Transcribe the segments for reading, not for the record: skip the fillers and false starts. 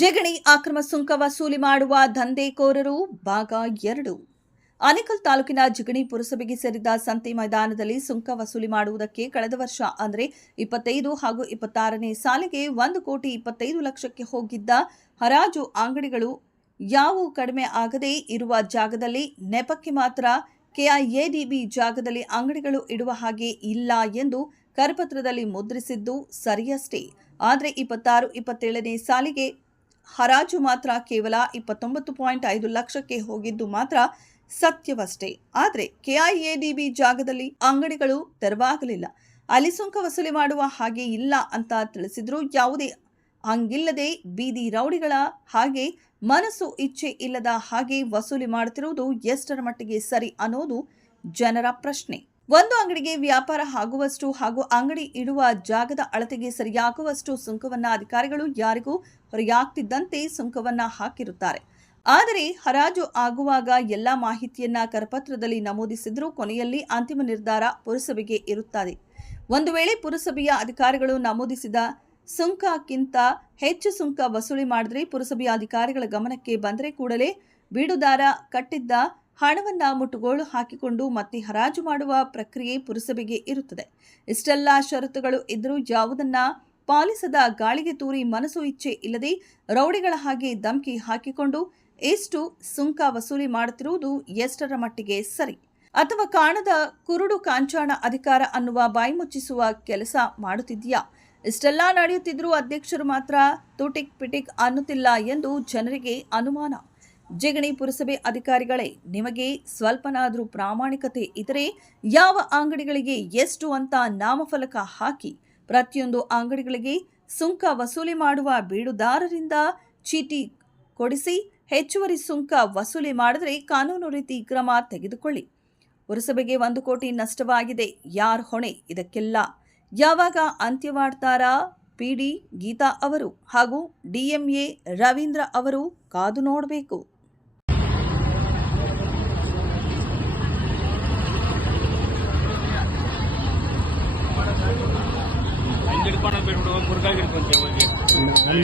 ಜಗಣಿ ಅಕ್ರಮ ಸುಂಕ ವಸೂಲಿ ಮಾಡುವ ದಂಧೆಕೋರರು ಭಾಗ 2. ಆನೇಕಲ್ ತಾಲೂಕಿನ ಜಗಣಿ ಪುರಸಭೆಗೆ ಸೇರಿದ ಸಂತೆ ಮೈದಾನದಲ್ಲಿ ಸುಂಕ ವಸೂಲಿ ಮಾಡುವುದಕ್ಕೆ ಕಳೆದ ವರ್ಷ ಅಂದರೆ 25 ಹಾಗೂ 26ನೇ ಸಾಲಿಗೆ 1,25,00,000ಕ್ಕೆ ಹೋಗಿದ್ದ ಹರಾಜು ಅಂಗಡಿಗಳು ಯಾವುವು ಕಡಿಮೆ ಆಗದೇ ಇರುವ ಜಾಗದಲ್ಲಿ ನೆಪಕ್ಕೆ ಮಾತ್ರ ಕೆಐಎಡಿಬಿ ಜಾಗದಲ್ಲಿ ಅಂಗಡಿಗಳು ಇಡುವ ಹಾಗೆ ಇಲ್ಲ ಎಂದು ಕರಪತ್ರದಲ್ಲಿ ಮುದ್ರಿಸಿದ್ದು ಸರಿಯಷ್ಟೇ. ಆದರೆ 26-27ನೇ ಸಾಲಿಗೆ ಹರಾಜು ಮಾತ್ರ ಕೇವಲ 29.5 ಲಕ್ಷಕ್ಕೆ ಹೋಗಿದ್ದು ಮಾತ್ರ ಸತ್ಯವಷ್ಟೇ. ಆದರೆ ಕೆಐಎಡಿಬಿ ಜಾಗದಲ್ಲಿ ಅಂಗಡಿಗಳು ತೆರವಾಗಲಿಲ್ಲ. ಅಲ್ಲಿ ಸುಂಕ ವಸೂಲಿ ಮಾಡುವ ಹಾಗೆ ಇಲ್ಲ ಅಂತ ತಿಳಿಸಿದ್ರು. ಯಾವುದೇ ಹಂಗಿಲ್ಲದೆ ಬೀದಿ ರೌಡಿಗಳ ಹಾಗೆ ಮನಸ್ಸು ಇಚ್ಛೆ ಇಲ್ಲದ ಹಾಗೆ ವಸೂಲಿ ಮಾಡುತ್ತಿರುವುದು ಎಷ್ಟರ ಮಟ್ಟಿಗೆ ಸರಿ ಅನ್ನೋದು ಜನರ ಪ್ರಶ್ನೆ. ಒಂದು ಅಂಗಡಿಗೆ ವ್ಯಾಪಾರ ಆಗುವಷ್ಟು ಹಾಗೂ ಅಂಗಡಿ ಇಡುವ ಜಾಗದ ಅಳತೆಗೆ ಸರಿಯಾಗುವಷ್ಟು ಸುಂಕವನ್ನ ಅಧಿಕಾರಿಗಳು ಯಾರಿಗೂ ಹೊರೆಯಾಗ್ತಿದ್ದಂತೆ ಸುಂಕವನ್ನ ಹಾಕಿರುತ್ತಾರೆ. ಆದರೆ ಹರಾಜು ಆಗುವಾಗ ಎಲ್ಲ ಮಾಹಿತಿಯನ್ನ ಕರಪತ್ರದಲ್ಲಿ ನಮೂದಿಸಿದ್ರೂ ಕೊನೆಯಲ್ಲಿ ಅಂತಿಮ ನಿರ್ಧಾರ ಪುರಸಭೆಗೆ ಇರುತ್ತದೆ. ಒಂದು ವೇಳೆ ಪುರಸಭೆಯ ಅಧಿಕಾರಿಗಳು ನಮೂದಿಸಿದ ಸುಂಕಕ್ಕಿಂತ ಹೆಚ್ಚು ಸುಂಕ ವಸೂಲಿ ಮಾಡಿದ್ರೆ ಪುರಸಭೆಯ ಅಧಿಕಾರಿಗಳ ಗಮನಕ್ಕೆ ಬಂದರೆ ಕೂಡಲೇ ಬೀಡುದಾರ ಕಟ್ಟಿದ್ದ ಹಣವನ್ನ ಮುಟ್ಟುಗೋಲು ಹಾಕಿಕೊಂಡು ಮತ್ತೆ ಹರಾಜು ಮಾಡುವ ಪ್ರಕ್ರಿಯೆ ಪುರಸಭೆಗೆ ಇರುತ್ತದೆ. ಇಷ್ಟೆಲ್ಲ ಷರತ್ತುಗಳು ಇದ್ದರೂ ಯಾವುದನ್ನ ಪಾಲಿಸದ ಗಾಳಿಗೆ ತೂರಿ ಮನಸ್ಸು ಇಚ್ಛೆ ಇಲ್ಲದೆ ರೌಡಿಗಳ ಹಾಗೆ ಧಮಕಿ ಹಾಕಿಕೊಂಡು ಎಷ್ಟು ಸುಂಕ ವಸೂಲಿ ಮಾಡುತ್ತಿರುವುದು ಎಷ್ಟರ ಮಟ್ಟಿಗೆ ಸರಿ, ಅಥವಾ ಕಾಣದ ಕುರುಡು ಕಾಂಚಾಣ ಅಧಿಕಾರ ಅನ್ನುವ ಬಾಯಿ ಮುಚ್ಚಿಸುವ ಕೆಲಸ ಮಾಡುತ್ತಿದೆಯಾ? ಇಷ್ಟೆಲ್ಲ ನಡೆಯುತ್ತಿದ್ರೂ ಅಧ್ಯಕ್ಷರು ಮಾತ್ರ ತುಟಿಕ್ ಪಿಟಿಕ್ ಅನ್ನುತ್ತಿಲ್ಲ ಎಂದು ಜನರಿಗೆ ಅನುಮಾನ. ಜಗಣಿ ಪುರಸಭೆ ಅಧಿಕಾರಿಗಳೇ, ನಿಮಗೆ ಸ್ವಲ್ಪನಾದರೂ ಪ್ರಾಮಾಣಿಕತೆ ಇದ್ದರೆ ಯಾವ ಅಂಗಡಿಗಳಿಗೆ ಎಷ್ಟು ಅಂತ ನಾಮಫಲಕ ಹಾಕಿ ಪ್ರತಿಯೊಂದು ಅಂಗಡಿಗಳಿಗೆ ಸುಂಕ ವಸೂಲಿ ಮಾಡುವ ಬೀಡುದಾರರಿಂದ ಚೀಟಿ ಕೊಡಿಸಿ ಹೆಚ್ಚುವರಿ ಸುಂಕ ವಸೂಲಿ ಮಾಡಿದರೆ ಕಾನೂನು ರೀತಿ ಕ್ರಮ ತೆಗೆದುಕೊಳ್ಳಿ. ಪುರಸಭೆಗೆ 1 ಕೋಟಿ ನಷ್ಟವಾಗಿದೆ. ಯಾರ ಹೊಣೆ ಇದಕ್ಕೆಲ್ಲ? ಯಾವಾಗ ಅಂತ್ಯವಾಡ್ತಾರಾ? ಪಿಡಿ ಗೀತಾ ಅವರು ಹಾಗೂ ಡಿಎಂಎ ರವೀಂದ್ರ ಅವರು ಕಾದು ನೋಡಬೇಕು.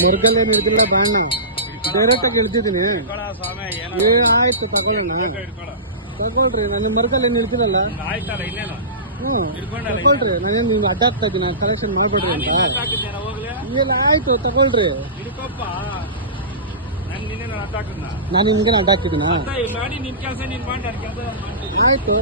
ಮುರುಗಲ್ಲೇನು ಹಿಡಿದಿಲ್ಲ ಬಾಣ, ಡೈರೆಕ್ಟ್ ಆಗಿ ಇಳ್ದಿದ್ದೀನಿ. ಆಯ್ತು ತಗೊಳ್ಳೋಣ, ತಗೊಳ್ರಿ. ನನ್ನ ಮರಗಲ್ ಏನು ಹಿಡ್ದಿರಲ್ಲ. ತಗೊಳ್ರಿ. ನಾನೇನು ನಿಮ್ಗೆ ಅಡ್ಡಾಗ್ತಾ ಇದ್ದೀನಿ, ಕಲೆಕ್ಷನ್ ಮಾಡ್ಬೇಡ್ರಿ ಅಂತ. ಇಲ್ಲ ಆಯ್ತು ತಗೊಳ್ರಿ. ನಾನು ನಿಮ್ಗೇನು ಅಡ್ಡಾಕ್ತಿದ್ದೀನ? ಆಯ್ತು.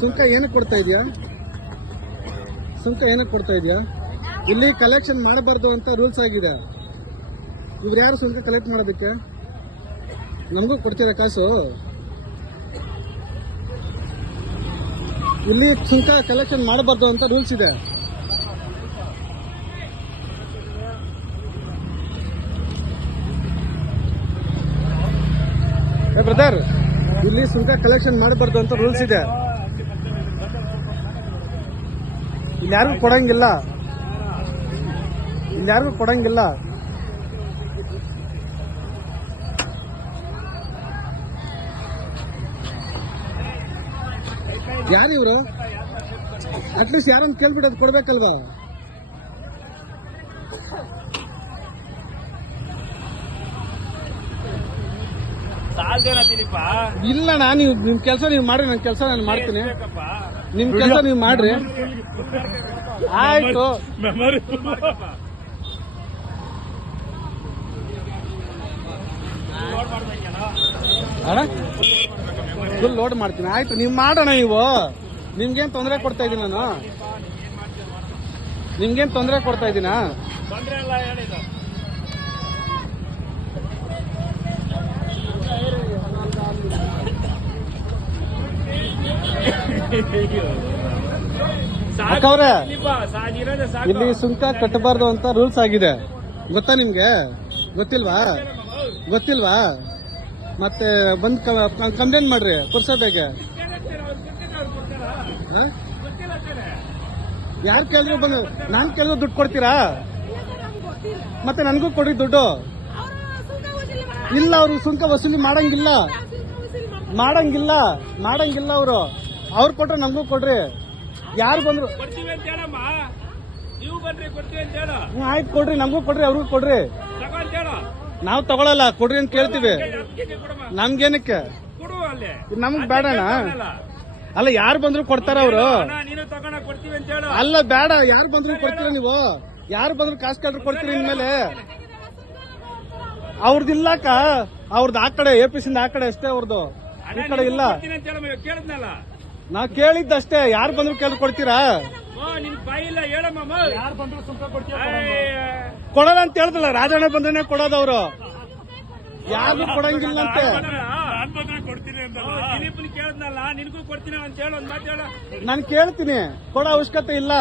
ಸುಂಕ ಏನಕ್ಕೆ ಕೊಡ್ತಾ ಇದೆಯಾ? ಸುಂಕ ಏನಕ್ಕೆ ಕೊಡ್ತಾ ಇದೆಯಾ? ಇಲ್ಲಿ ಕಲೆಕ್ಷನ್ ಮಾಡಬಾರ್ದು ಅಂತ ರೂಲ್ಸ್ ಆಗಿದೆ. ಇವ್ರು ಯಾರು ಸುಂಕ ಕಲೆಕ್ಟ್ ಮಾಡೋದಕ್ಕೆ? ನಮಗೂ ಕೊಡ್ತೀರಾ ಕಾಸು? ಇಲ್ಲಿ ಸುಂಕ ಕಲೆಕ್ಷನ್ ಮಾಡಬಾರ್ದು ಅಂತ ರೂಲ್ಸ್ ಇದೆ. ಬ್ರದರ್, ಇಲ್ಲಿ ಸುಂಕ ಕಲೆಕ್ಷನ್ ಮಾಡಬಾರ್ದು ಅಂತ ರೂಲ್ಸ್ ಇದೆ. ಇಲ್ಲಿ ಯಾರಿಗೂ ಕೊಡಂಗಿಲ್ಲ, ಇಲ್ಲಿ ಯಾರಿಗೂ ಕೊಡಂಗಿಲ್ಲ. ಯಾರು ಇವರು? ಅಟ್ಲೀಸ್ಟ್ ಯಾರೊಂದು ಕೇಳ್ಬಿಟ್ಟು ಅದು ಕೊಡ್ಬೇಕಲ್ವಾ? ಇಲ್ಲಣ್ಣ, ನೀವು ನಿಮ್ ಕೆಲಸ ನೀವು ಮಾಡ್ರಿ, ನನ್ನ ಕೆಲಸ ನಾನು ಮಾಡ್ತೀನಿ. ನಿಮ್ ಕೆಲಸ ನೀವು ಮಾಡ್ರಿ. ಆಯ್ತು. ಅಣ್ಣ ಫುಲ್ ಲೋಡ್ ಮಾಡ್ತೀನಿ. ಆಯ್ತು, ನೀವು ಮಾಡೋಣ. ನಿಮ್ಗೇನು ತೊಂದರೆ ಕೊಡ್ತಾ ಇದ್ದೀನಿ ನಾನು? ನಿಮ್ಗೇನು ತೊಂದರೆ ಕೊಡ್ತಾ ಇದ್ದೀನಾ? ಅಕ್ಕವ್ರೆ, ಇಲ್ಲಿ ಸುಂಕ ಕಟ್ಟಬಾರ್ದು ಅಂತ ರೂಲ್ಸ್ ಆಗಿದೆ, ಗೊತ್ತಾ ನಿಮ್ಗೆ? ಗೊತ್ತಿಲ್ವಾ? ಮತ್ತೆ ಬಂದು ಕಂಪ್ಲೇಂಟ್ ಮಾಡ್ರಿ ಪುರಸಭೆಗೆ. ಯಾರು ಕೇಳಿದ್ರು ಬಂದು ನಾನು ಕೇಳಿದ್ರು ದುಡ್ಡು ಕೊಡ್ತೀರಾ? ಮತ್ತೆ ನನಗೂ ಕೊಡ್ರಿ ದುಡ್ಡು. ಇಲ್ಲ, ಅವರು ಸುಂಕ ವಸೂಲಿ ಮಾಡಂಗಿಲ್ಲ ಅವರು. ಅವ್ರು ಕೊಟ್ರೆ ನಮಗೂ ಕೊಡ್ರಿ. ಯಾರು ಬಂದ್ರು ಆಯ್ತು ಕೊಡ್ರಿ, ನಮಗೂ ಕೊಡ್ರಿ, ಅವ್ರಿಗೂ ಕೊಡ್ರಿ. ನಾವು ತಗೊಳಲ್ಲ, ಕೊಡ್ರಿ ಅಂತ ಕೇಳ್ತೀವಿ. ನಮ್ಗೇನಕ್ಕೆ? ನಮ್ಗ್ ಬೇಡಣ. ಅಲ್ಲ, ಯಾರು ಬಂದ್ರು ಕೊಡ್ತಾರ ಅವರು. ಅಲ್ಲ ಬೇಡ, ಯಾರು ಬಂದ್ರು ಕೊಡ್ತೀರ ನೀವು? ಯಾರು ಬಂದ್ರು ಕಾಸು ಕೇಳ್ರು ಕೊಡ್ತೀರಿ ಇನ್ಮೇಲೆ? ಅವ್ರದ್ದಿಲ್ಲಕ್ಕ, ಅವ್ರದ್ದು ಆ ಕಡೆ APC ಆ ಕಡೆ ಅಷ್ಟೇ, ಅವ್ರದ್ದು ಈ ಕಡೆ ಇಲ್ಲ. ನಾವ್ ಕೇಳಿದ್ದಷ್ಟೇ, ಯಾರು ಬಂದ್ರು ಕೇಳಿ ಕೊಡ್ತೀರಾ? ಕೊಡಲ್ಲ ಅಂತ ಹೇಳ್ದಲ್ಲ, ರಾಜಣ್ಣ ಬಂದ್ರೆ ಕೊಡೋದವ್ರು, ಯಾರು ಕೊಡಂಗಿಲ್ಲ ಅಂತೆ. ನಾನು ಕೇಳ್ತೀನಿ, ಕೊಡೋ ಅವಶ್ಯಕತೆ ಇಲ್ಲ.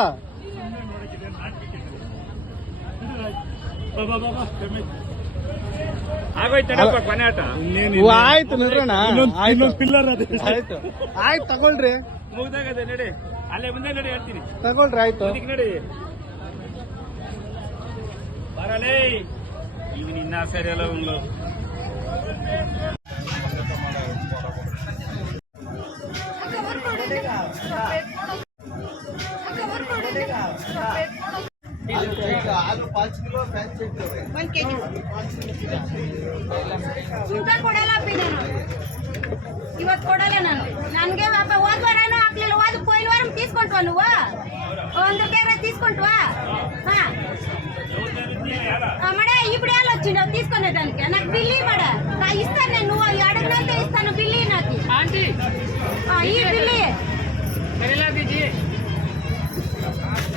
ಆಯ್ತು ನಿಲ್ರಣ, ಆಯ್ತು ತಗೊಳ್ರಿ, ತಗೊಳ್ರಿ, ಆಯ್ತು. ಬರಲೇ ಇವನ್ ಇನ್ನ ಸರಿಯಲ್ಲ ಒಂದು ಸುಂಕ ಕೊಡಲ್ಲ ಇವತ್ತು ಕೊಡಲ್ಲ ನಾನು. ನನ್ಗೆ ಹೋದ್ ವಾರನೂ ಹಾಕ್ಲಿಲ್ಲ, ಹೋಯ್ದ ವಾರ ತೀಸ್ಕೊಂಟ್ವಾ నువ్వు? 1 రూపాయ తీసుకుంటావా? మడే ఇప్పుడు ఎలా వచ్చిందో తీసుకునేదానికి నాకు బిల్లు మడ నా ఇస్తాను, నేను నువ్వు అడగనంతే ఇస్తాను బిల్లు నాకు. ఆంటీ ఈ బిల్లు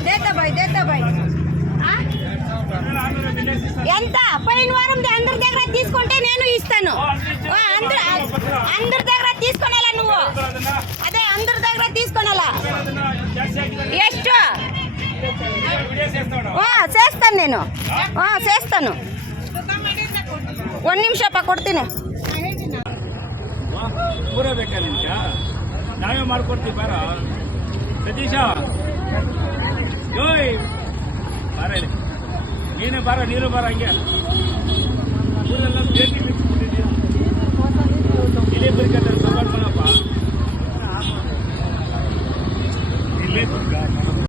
దేతా బాయ్ ఎంత? పోయిన వారం అందరి దగ్గర తీసుకుంటే నేను ఇస్తాను. అందరి దగ్గర తీసుకునేలా నువ్వు, అదే అందరి దగ్గర తీసుకునేలా. ಎಷ್ಟು చేస్తాను నేను, చేస్తాను. 1 ನಿಮಿಷಪ್ಪ ಕೊಡ್ತೀನಿ. ಪೂರ ಬೇಕಾ ನಿಮ್ಗೆ? ನಾವೇ ಮಾಡ್ಕೊಡ್ತೀವಿ ಬಾರ ಸತೀಶ. ಯೋಯ್ ಬಾರ ಇಲ್ಲಿ, ನೀನು ಬಾರ, ನೀರು ಬಾರ. ಹಂಗೆ ಊರೆಲ್ಲ ಭೇಟಿ ಬಿಟ್ಬಿಟ್ಟಿದ್ದೀವಿ. ಇಲ್ಲಿ ಬರ್ಕಂತ ಸವಾಲ್ ಮಾಡಪ್ಪ.